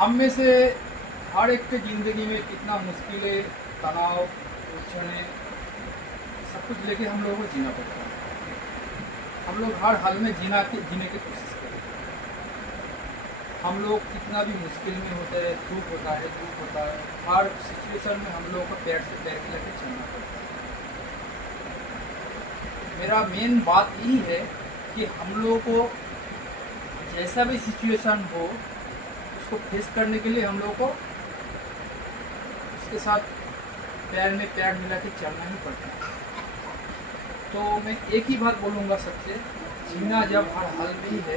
हम में से हर एक की ज़िंदगी में कितना मुश्किलें, तनाव, उलझनें, सब कुछ लेके हम लोगों को जीना पड़ता है। हम लोग हर हाल में जीने की कोशिश करते हैं। हम लोग कितना भी मुश्किल में होते हैं, सुख होता है, दुख होता है, हर सिचुएशन में हम लोगों को पैर से पैर के लेके चलना पड़ता है। मेरा मेन बात यही है कि हम लोगों को जैसा भी सिचुएशन हो उसको फेस करने के लिए हम लोगों को उसके साथ पैर में पैर मिला के चलना ही पड़ता है। तो मैं एक ही बात बोलूँगा सबसे, जीना जब हर हाल में ही है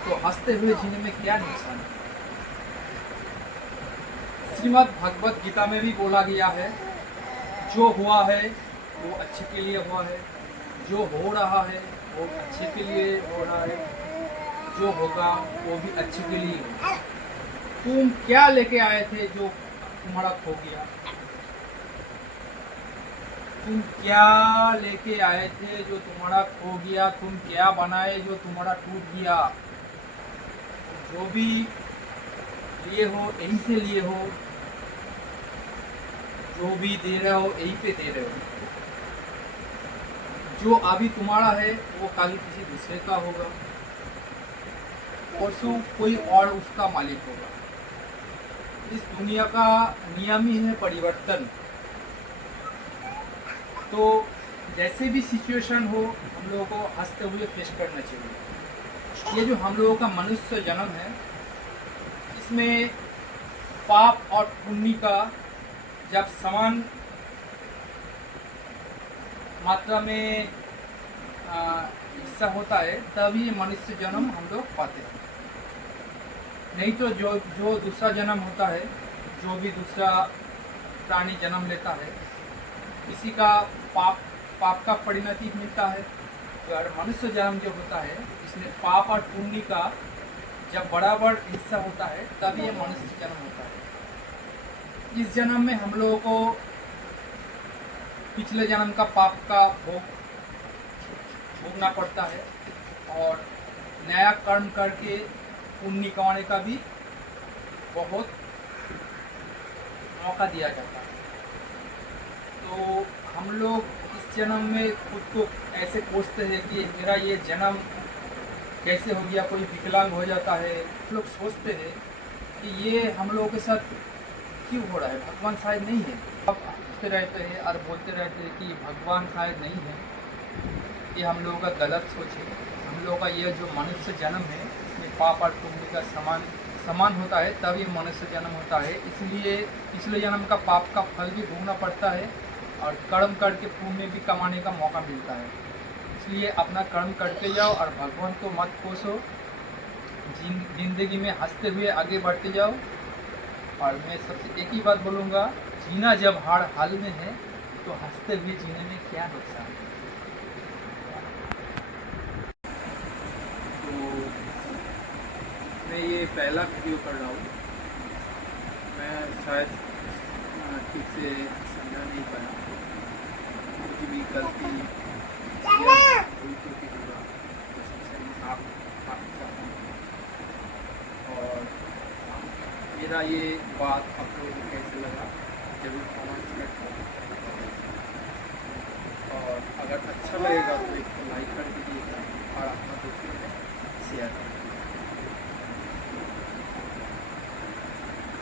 तो हंसते हुए जीने में क्या नुकसान है। श्रीमद् भगवत गीता में भी बोला गया है, जो हुआ है वो अच्छे के लिए हुआ है, जो हो रहा है वो अच्छे के लिए हो रहा है, जो होगा वो भी अच्छे के लिए होगा। तुम क्या लेके आए थे जो तुम्हारा खो गया? तुम क्या लेके आए थे जो तुम्हारा खो गया? तुम क्या बनाए जो तुम्हारा टूट गया? जो भी लिए हो यहीं से लिए हो, जो भी दे रहे हो यहीं पे दे रहे हो। जो अभी तुम्हारा है वो कल किसी दूसरे का होगा, परसों कोई और उसका मालिक होगा। इस दुनिया का नियम ही है परिवर्तन। तो जैसे भी सिचुएशन हो हम लोगों को हंसते हुए फेस करना चाहिए। ये जो हम लोगों का मनुष्य जन्म है, इसमें पाप और पुण्य का जब समान मात्रा में हिस्सा होता है तब ये मनुष्य जन्म हम लोग पाते हैं। नहीं तो जो दूसरा जन्म होता है, जो भी दूसरा प्राणी जन्म लेता है, किसी का पाप का परिणति मिलता है। अगर मनुष्य जन्म जो होता है इसमें पाप और पुण्य का जब बराबर हिस्सा होता है तब ये मनुष्य जन्म होता है। इस जन्म में हम लोगों को पिछले जन्म का पाप का भोगना पड़ता है और नया कर्म करके पुण्य कमाने का भी बहुत मौका दिया जाता है। तो हम लोग इस जन्म में खुद को ऐसे कोसते हैं कि मेरा ये जन्म कैसे हो गया, कोई विकलांग हो जाता है। हम लोग सोचते हैं कि ये हम लोगों के साथ क्यों हो रहा है, भगवान शायद नहीं है। अब सोचते रहते हैं और बोलते रहते हैं कि भगवान शायद नहीं है। ये हम लोगों का गलत सोच है। हम लोगों का ये जो मनुष्य जन्म है इसमें पाप और पुण्य का समान होता है तब ये मनुष्य जन्म होता है। इसलिए पिछले जन्म का पाप का फल भी भोगना पड़ता है और कर्म करके पुण्य भी कमाने का मौका मिलता है। इसलिए अपना कर्म करते जाओ और भगवान को मत कोसो। जिंदगी में हंसते हुए आगे बढ़ते जाओ। और मैं सबसे एक ही बात बोलूँगा, जीना जब हर हाल में है तो हंसते हुए जीने में क्या नुकसान है। तो मैं ये पहला वीडियो कर रहा हूँ। मैं शायद ठीक से समझा नहीं पाया, कुछ भी गलती या कोई त्रुटि होगा तो सबसे माफ़ी चाहता हूँ। और मेरा ये बात आप लोगों को कैसे लगा जरूर कमेंट्स में करें। और अगर अच्छा लगेगा तो एक लाइक कर दीजिएगा और अपना